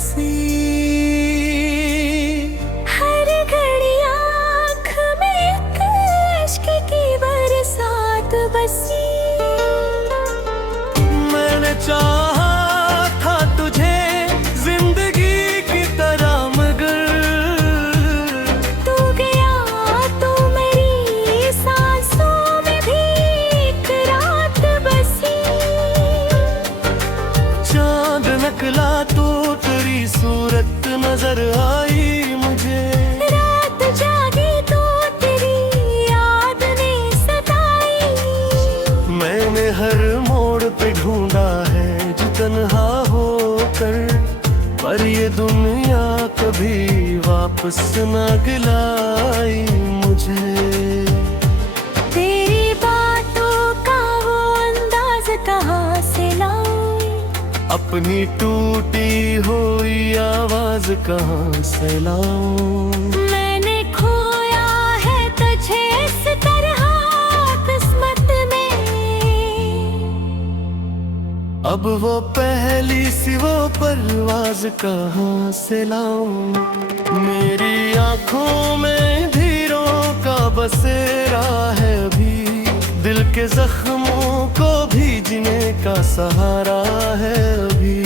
बसी। हर घड़ी आँख में एक इश्क की बरसात बसी। मैंने चाहा था तुझे जिंदगी की तरह, मगर तू गया तो मेरी सांसों में भी एक रात बसी। चांद निकला तो तेरी सूरत नजर आई मुझे। रात जागी तो तेरी याद ने सताई। मैंने हर मोड़ पे ढूंढा है जो तन्हा होकर, पर ये दुनिया कभी वापस न गिलाई मुझे। तेरी बातों का वो अंदाज कहाँ से लाऊं, अपनी टूटी हुई आवाज कहाँ से लाऊं। मैंने खोया है तुझे इस तरह किस्मत में। अब वो पहली सी वो परवाज कहाँ से लाऊं। मेरी आंखों में धीरों का बसेरा है अभी, दिल के जख्मों को भीजने का सहारा है अभी।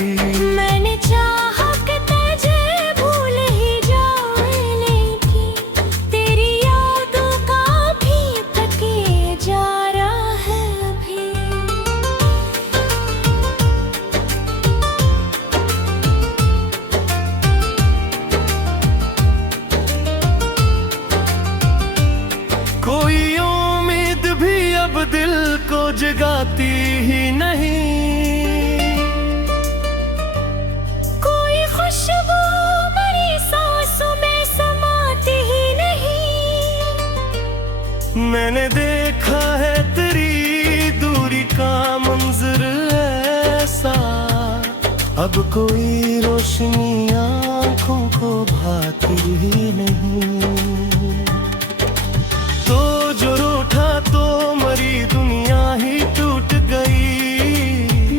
मैंने चाहा कि तुझे भूल ही जाए, लेकिन तेरी यादों का भी तके जा रहा है अभी। कोई उम्मीद भी अब दिल को जगाती ही नहीं। कोई खुशबू मेरी सांसों में समाती ही नहीं। मैंने देखा है तेरी दूरी का मंजर ऐसा, अब कोई रोशनी आंखों को भाती ही नहीं। तो जो रूठा तो मरी दुनिया ही टूट गई।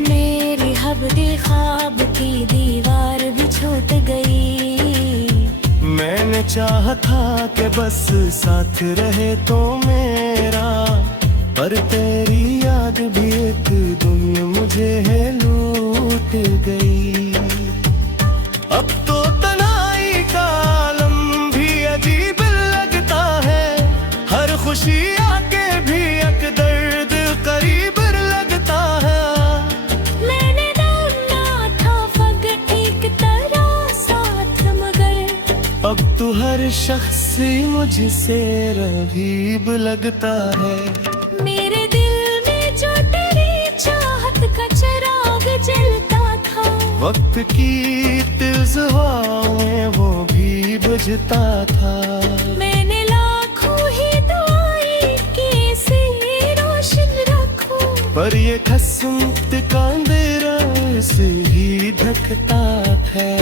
मेरी हबदी ख्वाब की दीवार भी छूट गई। मैंने चाहा था कि बस साथ रहे तो मेरा, पर तेरी याद भी एक दिन मुझे है लूट गई। अब तो तन्हाई का आलम भी अजीब लगता है, हर खुशी आके भी एक दर्द करीब लगता है। मैंने ढूंढा था फकत एक तरह साथ, मगर अब तो हर शख्स मुझसे रगीब लगता है। मेरे दिल में जो तेरी चाहत का चिराग जलता था, वक्त की तेज हवाओं में वो भी बुझता था। मैंने लाखों ही दुआएं की इसे रोशन रखूं, पर ये खस्मत का अंधेरा से ही ढकता है।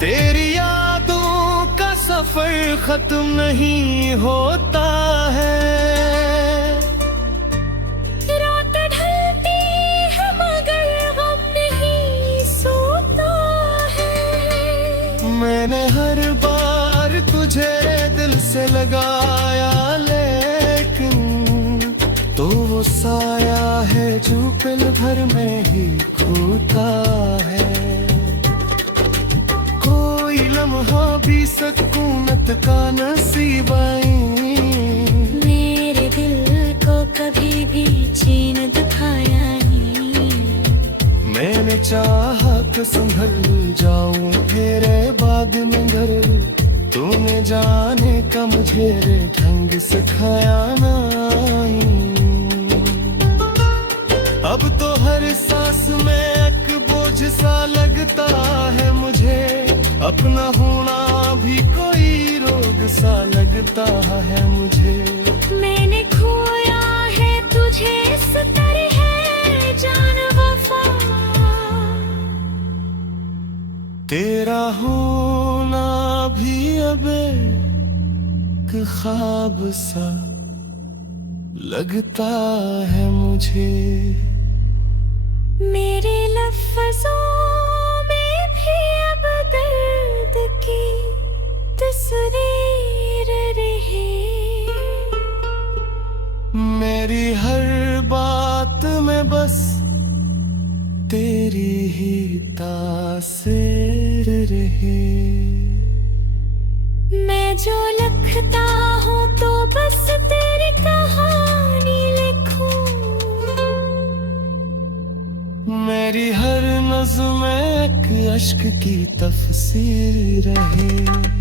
तेरी यादों का सफर खत्म नहीं होता है। रात ढलती है मगर गम नहीं सोता है। मैंने हर बार तुझे दिल से लगाया, लेकिन तो वो साया है जो पल भर में ही खोता है। कोई लम्हा भी सकूनत का नसीब आई, मेरे दिल को कभी भी चैन दिखाया नहीं। मैंने चाहा कि संभल जाऊं तेरे बाद में घर, तूने जाने का मुझे ढंग सिखाया नहीं। अब तो हर सांस में एक बोझ सा लगता है मुझे, अपना होना भी कोई रोग सा लगता है मुझे। मैंने खोया है तुझे इस तरह जान वफा, तेरा होना भी अब एक ख्वाब सा लगता है मुझे। मेरे लफ्ज़ों में भी अब दर्द की तस्वीर रहे। मेरी हर बात में बस तेरी ही तासीर रहे। मैं जो लिखता हूँ तो बस तेरी कहानी लिखूं। मेरी हर नज़्म एक अश्क की तफसीर रहे।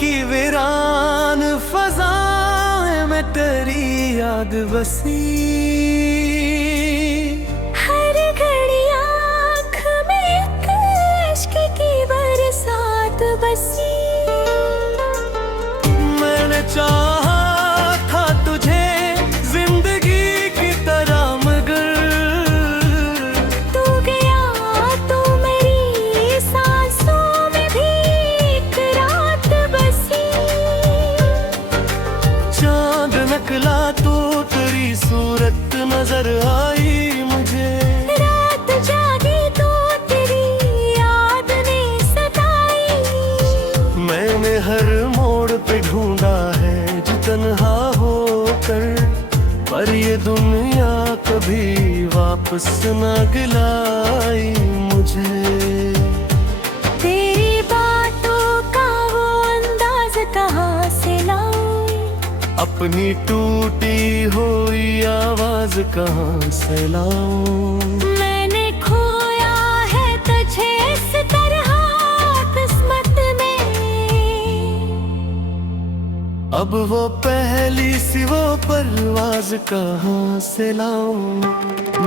की वीरान फज़ाएं में तेरी याद बसी। हर घड़ी आँख में एक इश्क की बरसात बसी। मैंने चाहा था तुझे जिंदगी की तरह मगर तू गया तो मेरी सांसों में भी एक रात बसी। चांद निकला तो तेरी सूरत नजर आई मुझे। रात जागी तो तेरी याद ने सताई। मैंने हर मोड़ पे ढूंढा है जो तन्हा होकर, पर ये दुनिया कभी वापस न गिलाई मुझे। तेरी बातों का वो अंदाज कहाँ से लाऊं। अपनी टूटी हुई आवाज कहाँ से लाऊं। मैंने खोया है तुझे इस तरह किस्मत में। अब वो पहली सी वो परवाज कहाँ से लाऊं।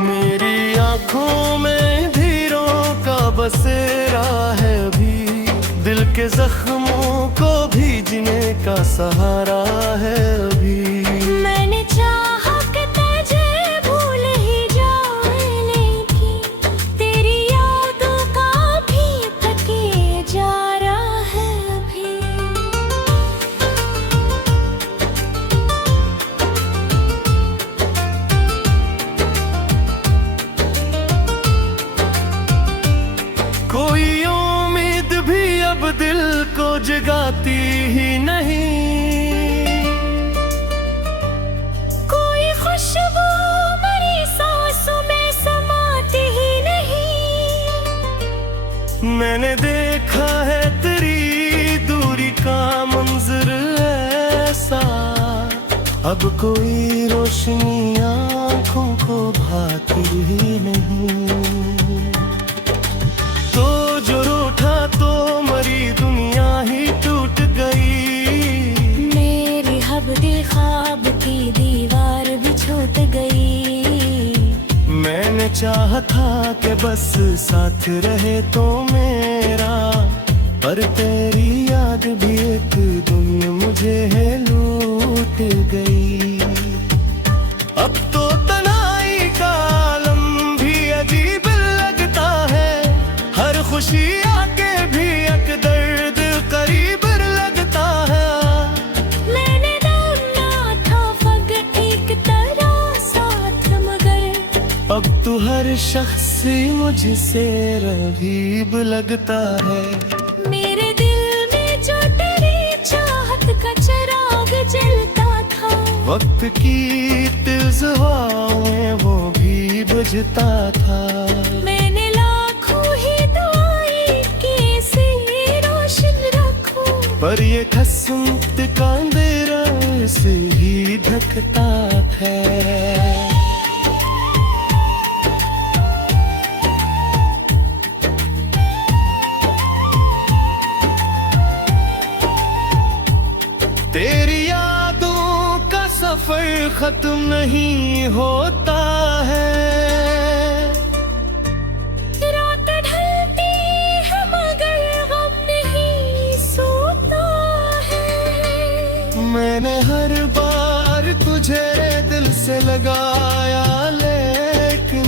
मेरी आंखों में धीरों का बसेरा है अभी, दिल के जख्मों को भीजने का सहारा है अभी। मैंने चाहा कि तुझे भूल ही जाए, लेकिन तेरी यादों का भी तके जा रहा है अभी। कोई उम्मीद भी अब दिल को जगाती ही नहीं। कोई खुशबू मेरी सांसों में समाती ही नहीं। मैंने देखा है तेरी दूरी का मंजर ऐसा, अब कोई रोशनी आंखों को भाती ही नहीं। तो जो रूठा तो मरी दुनिया ही टूट गई। मेरी हबदी ख्वाब की दीवार भी छूट गई। मैंने चाहा था कि बस साथ रहे तो मेरा, पर तेरी याद भी एक दिन मुझे है लूट गई। अब तो तन्हाई का आलम भी अजीब लगता है, हर खुशी आके भी एक दर्द करीब लगता है। मैंने डालना था फग एक तरह साथ, मगर अब तो हर शख्स मुझसे रगीब लगता है। मेरे दिल में जो तेरी चाहत का चिराग जलता था, वक्त की तेज हवाओं वो भी बुझता था। मैंने लाखों ही दुआएं की इसे रोशन रखूं, पर ये खस्मत का अंधेरा से ही ढकता है। खत्म नहीं होता है। रात ढलती है मगर गम नहीं सोता है। मैंने हर बार तुझे दिल से लगाया, लेकिन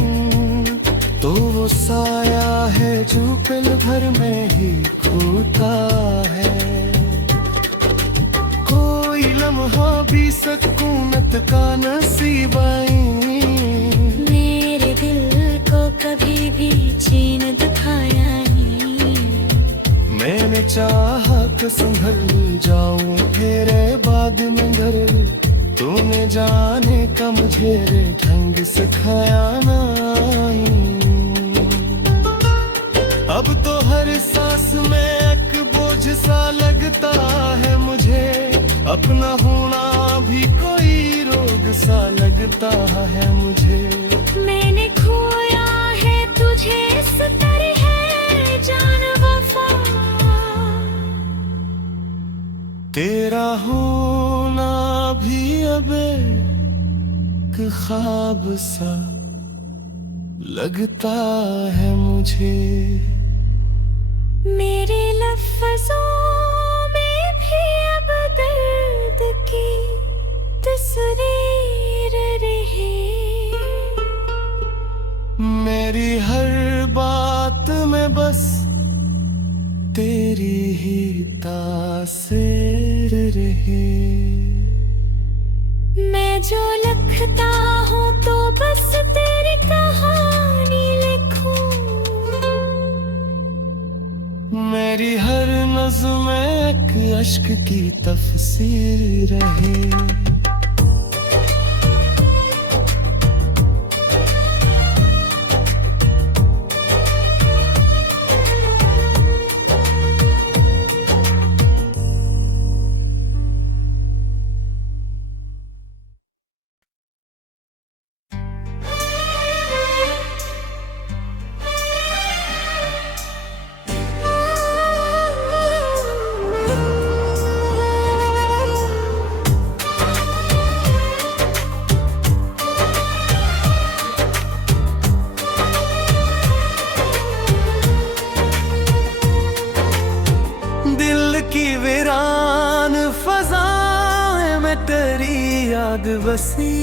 तो वो साया है जो पल भर में ही खोता है। कोई लम्हा भी सुकूनत का नसीब आई, मेरे दिल को कभी भी चैन दिखाया नहीं। मैंने चाहा कि संभल जाऊं तेरे बाद में घर, तूने जाने का मुझे ढंग सिखाया नहीं। अब तो हर सांस में एक बोझ सा लगता है मुझे, अपना होना भी कोई रोग सा लगता है मुझे। मैंने खोया है तुझे इस तरह है जान वफा। तेरा होना भी अब एक ख्वाब सा लगता है मुझे। मेरे लफ्ज़ों में भी अब दर्द की तस्वीर रहे। मेरी हर बात में बस तेरी ही तासीर रहे। मैं जो लिखता हूँ तो बस तेरी कहानी लिखूं। मेरी हर नज़्म एक अश्क की तफसीर रहे। की वीरान फज़ाएं में तेरी याद बसी।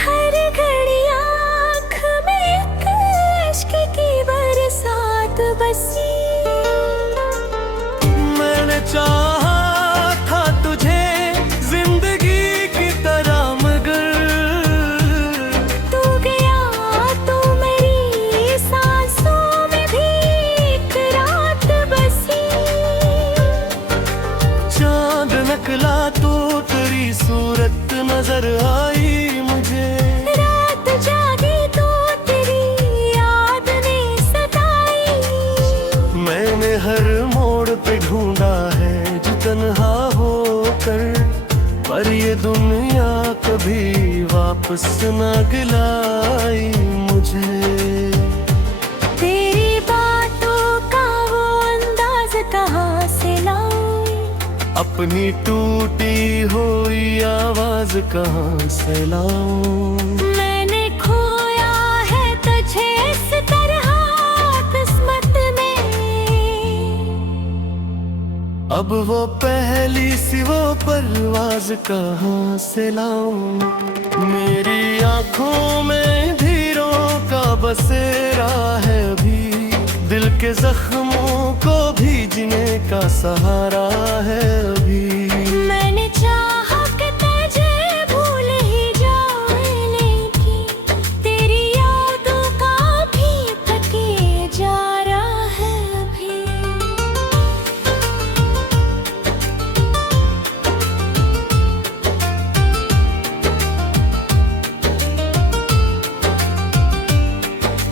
हर घड़ी आँख में एक इश्क की बरसात बसी। मैंने चाहा था तुझे जिंदगी की तरह, मगर तू गया तो मेरी सांसों में भी एक रात बसी। चांद निकला तो तेरी सूरत नजर आई मुझे। रात जागी तो तेरी याद ने सताई। मैंने हर मोड़ पे ढूंढा है जो तन्हा होकर, पर ये दुनिया कभी वापस न गिलाई मुझे। तेरी बातों का वो अंदाज कहाँ से लाऊं, अपनी टूटी हुई आवाज कहाँ से लाऊं। मैंने खोया है तुझे इस तरह किस्मत में। अब वो पहली सी वो परवाज कहाँ से लाऊं। मेरी आंखों में धीरों का बसेरा है अभी, दिल के जख्मों को भीजने का सहारा है अभी। मैंने चाहा कि तुझे भूल ही जाए, लेकिन तेरी यादों का भी तके जा रहा है अभी।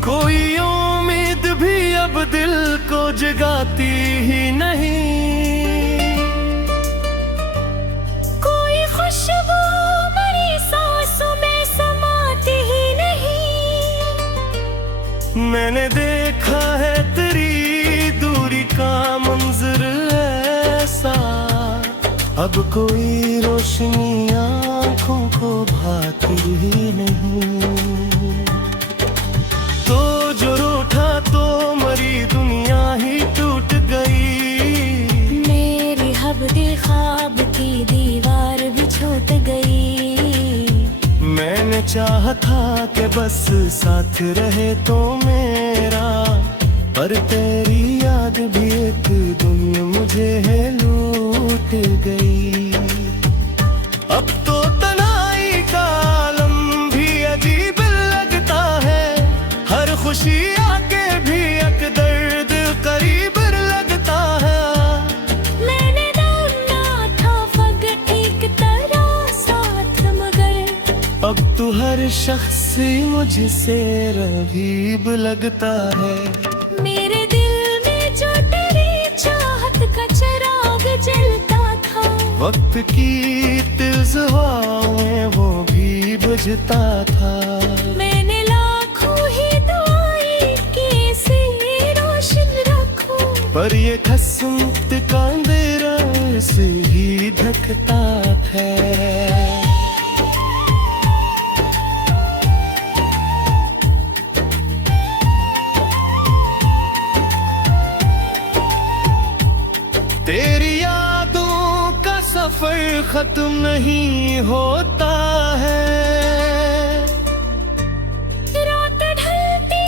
कोई उम्मीद भी अब दिल को जगाती ही नहीं, कोई खुशबू मेरी सांसों में समाती ही नहीं। मैंने देखा है तेरी दूरी का मंजर ऐसा, अब कोई रोशनी आंखों को भाती ही नहीं। तो जो रूठा तो मरी दुनिया ही टूट गई। मेरी हबदी ख्वाब की दीवार भी छूट गई। मैंने चाहा था कि बस साथ रहे तो मेरा, पर तेरी याद भी एक दिन मुझे है लूट गई। अब तो तन्हाई का आलम भी अजीब लगता है, हर खुशी आके भी एक दर्द करीब लगता है। मैंने ढूंढा था फग एक तरह साथ, मगर अब तो हर शख्स मुझसे रगीब लगता है। मेरे दिल में जो तेरी चाहत का चिराग जलता था, वक्त की तेज हवाओं में वो भी बुझता था। मैंने लाखों ही दुआएं की इसे रोशन रखूं, पर ये खस्मत का अंधेरा से ही ढकता था। तेरी यादों का सफर खत्म नहीं होता है। रात ढलती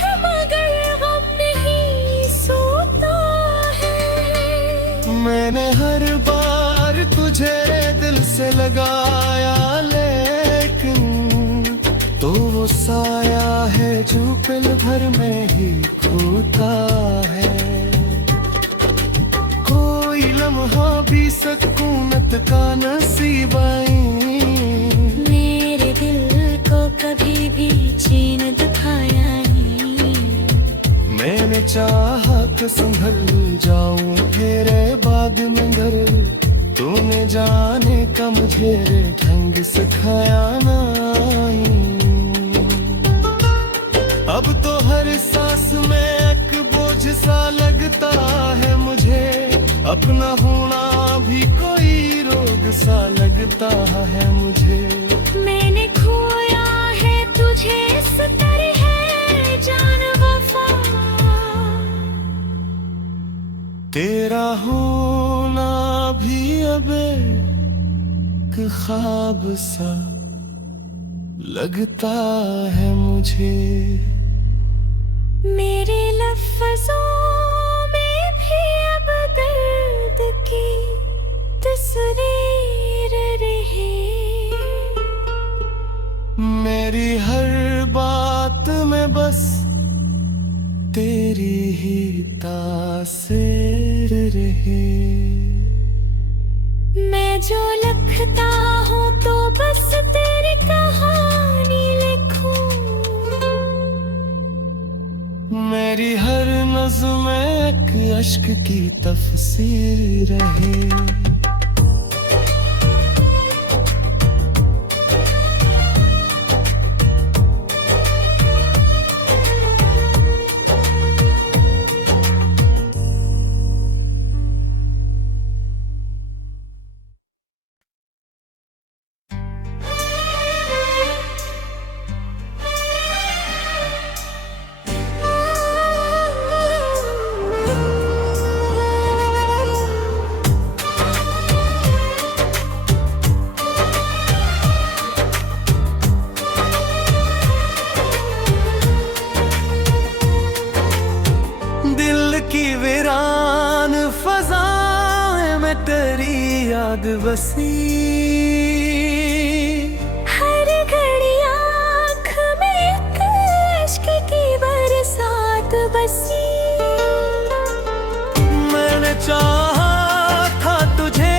है मगर गम नहीं सोता है। मैंने हर बार तुझे दिल से लगाया, लेकिन तो वो साया है जो पल भर में ही खोता है। कोई लम्हा भी सुकूनत का नसीब आई, मेरे दिल को कभी भी चैन दिखाया नहीं। मैंने चाहा कि संभल जाऊं तेरे बाद में घर, तूने जाने का मुझे ढंग सिखाया नहीं। अब तो हर सांस में एक बोझ सा लगता है मुझे, अपना होना भी कोई रोग सा लगता है मुझे। मैंने खोया है तुझे इस तरह है जान वफा, तेरा होना भी अब एक ख्वाब सा लगता है मुझे। मेरे लफ्जों में भी अब दर्द की तस्वीर रहे। मेरी हर बात में बस तेरी ही तासीर रहे। मैं जो लिखता हूँ तो बस तेरी कहानी लिखूं। मेरी हर नज़्म एक अश्क की तफसीर रहे। याद बसी हर घड़ी आँख में एक इश्क की बरसात बसी। मैंने चाहा था तुझे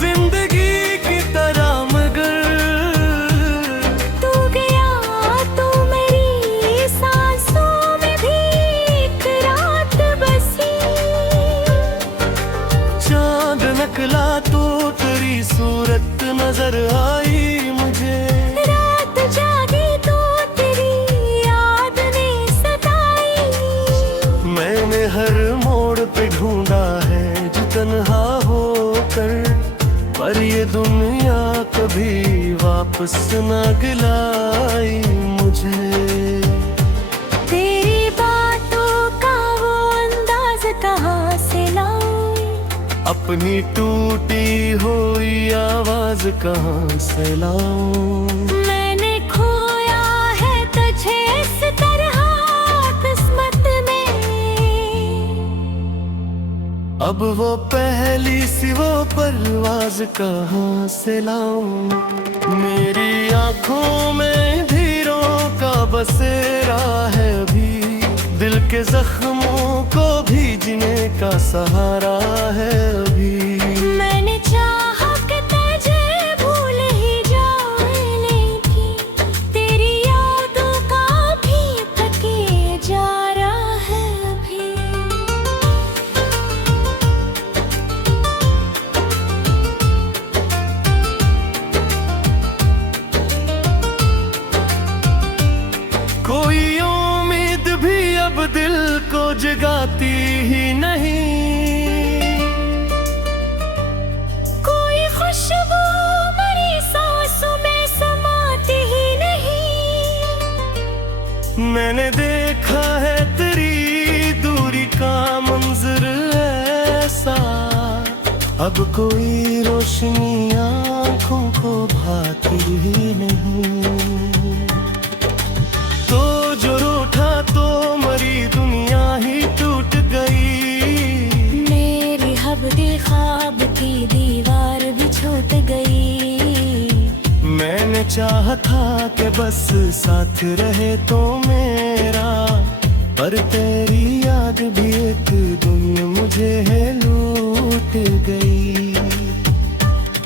जिंदगी की तरह मगर तू गया तो मेरी सांसों में भी एक रात बसी। चांद नकला तो तेरी सूरत नजर वापस न गिलाई मुझे। तेरी बातों का वो अंदाज कहाँ से लाऊं, अपनी टूटी हुई आवाज कहाँ से लाऊं। मैंने खोया है तुझे इस तरह किस्मत में, अब वो पहली सी वो परवाज कहाँ से लाऊं। मेरी आंखों में धीरों का बसेरा है अभी, दिल के जख्मों को भीजने का सहारा है अभी। मैंने चाहा कि तुझे भूल ही जाऊं, लेकिन तेरी यादों का भी तकिए जा रहा है अभी। कोई उम्मीद भी अब दिल को जगाती ही नहीं, कोई खुशबू मेरी सांसों में समाती ही नहीं। मैंने देखा है तेरी दूरी का मंजर ऐसा, अब कोई रोशनी आंखों को भाती ही नहीं। तो जो रूठा तो मरी दुनिया ही टूट गई, मेरी हबदी ख्वाब की दीवार भी छूट गई। मैंने चाहा था कि बस साथ रहे तो मेरा, पर तेरी याद भी एक दिन मुझे है लूट गई।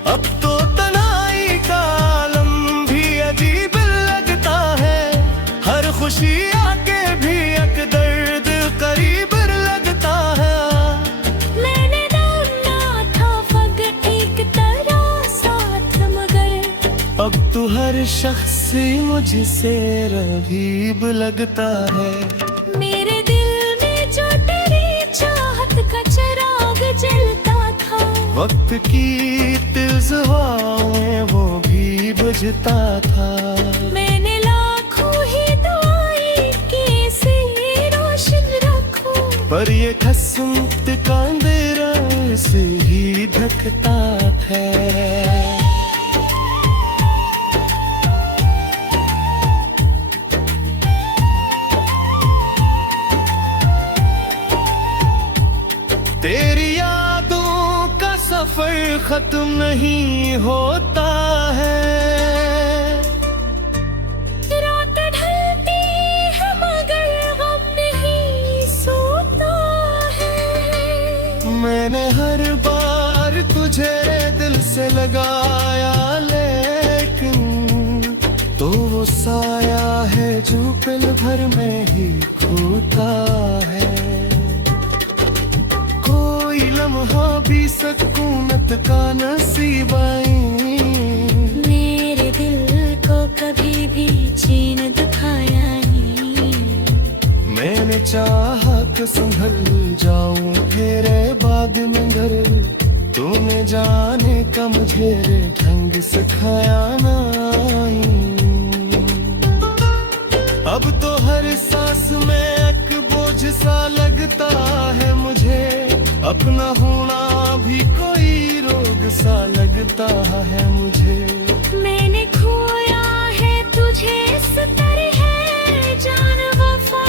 अब तो तन्हाई का आलम भी अजीब लगता है, हर खुशी आके भी एक दर्द करीब लगता है। मैंने डालना था फग एक तरह साथ, मगर अब तो हर शख्स मुझसे रगीब लगता है। मेरे दिल में जो तेरी चाहत का चिराग जलता था, वक्त की तेज हवाओं वो भी बुझता था। मैंने लाखों ही दुआएं की इसे रोशन रखूं, पर ये खसमत का अंधेरा से ही ढकता है। तेरी यादों का सफर खत्म नहीं होता है, रात ढलती है मगर गम नहीं सोता है। मैंने हर बार तुझे दिल से लगाया, लेकिन तो वो साया है जो पल भर में ही खोता है। कोई लम्हा भी सकूनत का नसीब आई, मेरे दिल को कभी भी चैन दिखाया नहीं। मैंने चाहा कि संभल जाऊं तेरे बाद में घर, तूने जाने का मुझे ढंग सिखाया नहीं। अब तो हर सांस में एक बोझ सा लगता है मुझे, अपना होना भी कोई रोग सा लगता है मुझे। मैंने खोया है तुझे इस तरह जान वफा,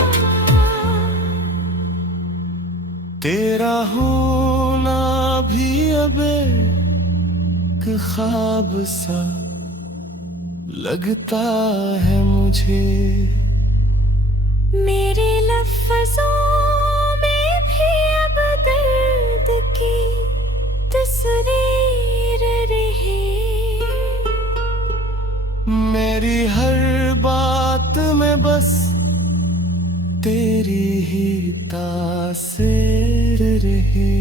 तेरा होना भी अब एक ख्वाब सा लगता है मुझे। मेरे लफ्जों में भी अब दर्द की तस्वीर रहे, मेरी हर बात में बस तेरी ही तासीर रहे।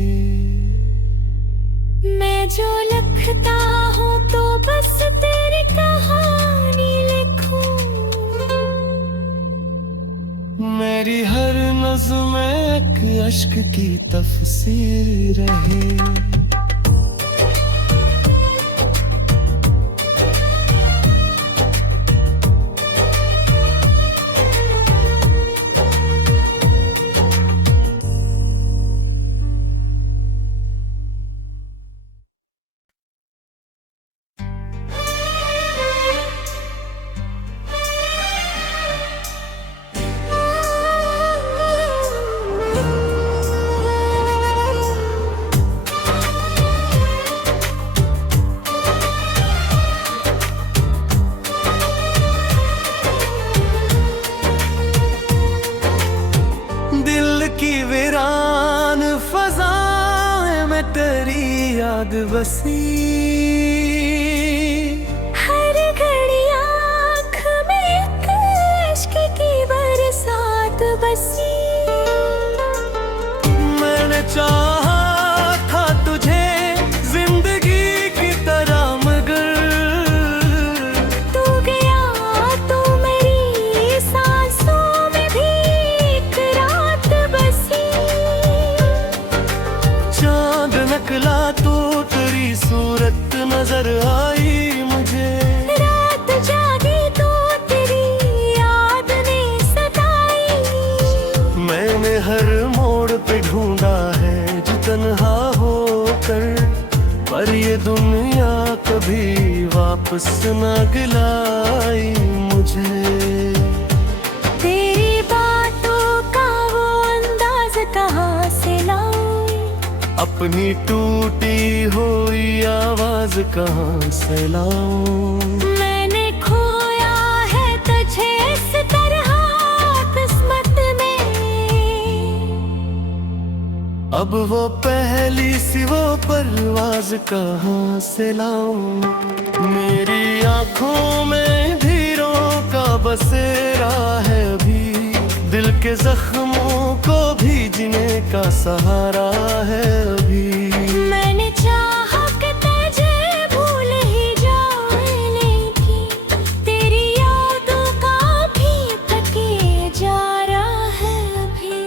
मैं जो लिखता हूँ तो बस तेरी कहानी लिखूं, मेरी हर नज़्म एक अश्क की तफसीर रहे। याद बसी। हर घड़ी आँख में एक इश्क की बरसात बसी। मैंने चाहा था तुझे जिंदगी की तरह, मगर तू गया तो मेरी सांसों में भी एक रात बसी। चांद निकला तो तेरी सूरत नजर आई मुझे। रात जागी तो तेरी याद ने सताई। मैंने हर मोड़ पे ढूंढा है जो तन्हा होकर, पर ये दुनिया कभी वापस न गिलाई मुझे। तेरी बातों का वो अंदाज कहाँ से लाऊं, अपनी टूटी हुई आवाज कहाँ से लाऊं। मैंने खोया है तुझे इस तरह किस्मत में। अब वो पहली सी वो परवाज कहाँ से लाऊं। मेरी आंखों में धीरों का बसेरा है अभी, दिल के जख्मों को भीजने का सहारा है अभी। मैंने चाहा कि तुझे भूल ही जाऊं, लेकिन तेरी यादों का भी थके जा रहा है अभी।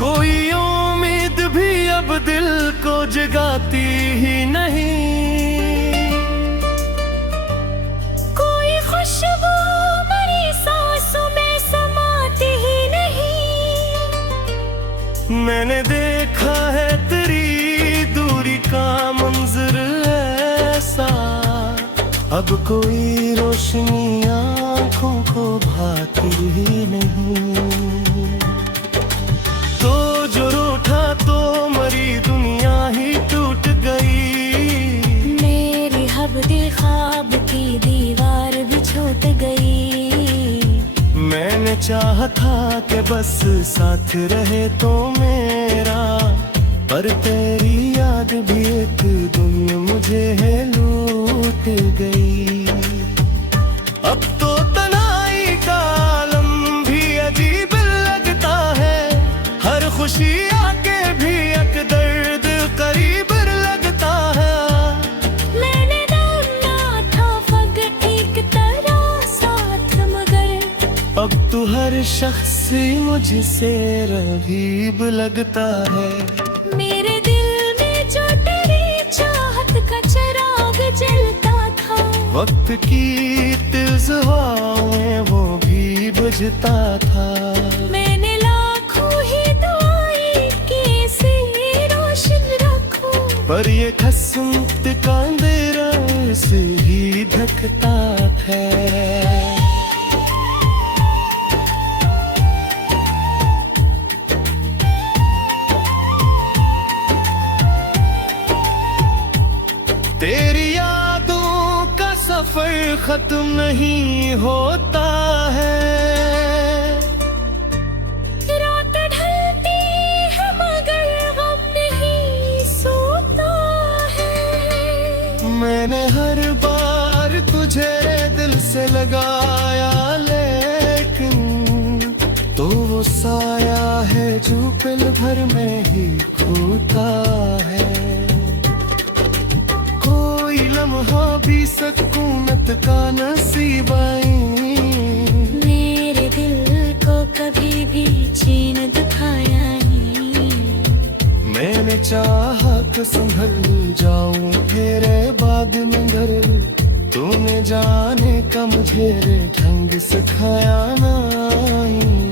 कोई उम्मीद भी अब दिल को जगाती ही नहीं। कोई खुशबू मेरी सांसों में समाती ही नहीं। मैंने देखा है तेरी दूरी का मंजर ऐसा, अब कोई रोशनी आंखों को भाती ही नहीं। तो जो रूठा तो मरी दुनिया ही टूट गई। मेरी हबदी ख्वाब की दीवार भी छूट गई। मैंने चाहा था कि बस साथ रहे तो मेरा, पर तेरी याद भी एक दिन मुझे है लूट गई। अब तो तन्हाई का आलम भी अजीब लगता है, हर खुशी आके भी एक दर्द करीब लगता है। मैंने डालना था फग एक तरह साथ, मगर अब तू हर शख्स मुझसे रगीब लगता है। मेरे दिल में जो तेरी चाहत का चिराग जलता था, वक्त की तेज हवाओं वो भी बुझता था। मैंने लाखों ही दुआएं की इसे रोशन रखूं, पर ये खसमत का अंधेरा से ही ढकता है। तेरी यादों का सफर खत्म नहीं होता है। रात ढलती है मगर गम नहीं सोता है। मैंने हर बार तुझे दिल से लगाया, लेकिन तो वो साया है जो पल भर में ही खोता है। कोई लम्हा भी सुकूनत का नसीब आई, मेरे दिल को कभी भी चैन दिखाया नहीं। मैंने चाहा कि संभल जाऊं तेरे बाद मगर, तूने जाने का मुझे ढंग सिखाया नहीं।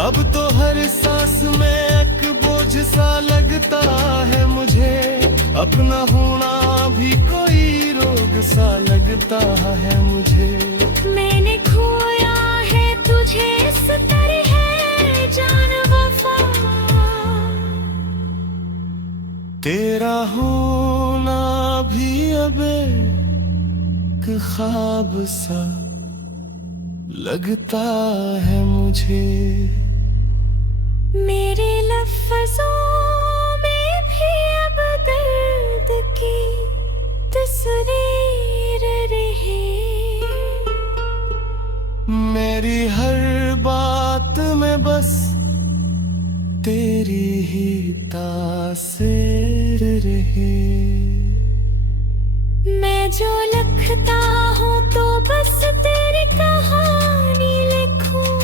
अब तो हर सांस में एक बोझ सा लगता है मुझे, अपना होना भी कोई रोग सा लगता है मुझे। मैंने खोया है तुझे इस तरह जान वफा, तेरा होना भी अब ख्वाब सा लगता है मुझे। मेरे लफ्जों में भी अब दर्द की तस्वीर रहे। मेरी हर बात में बस तेरी ही तासीर रहे। मैं जो लिखता हूँ तो बस तेरी कहानी लिखूं।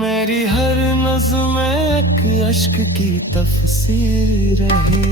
मेरी हर नज़्म एक अश्क की तफसीर रहे।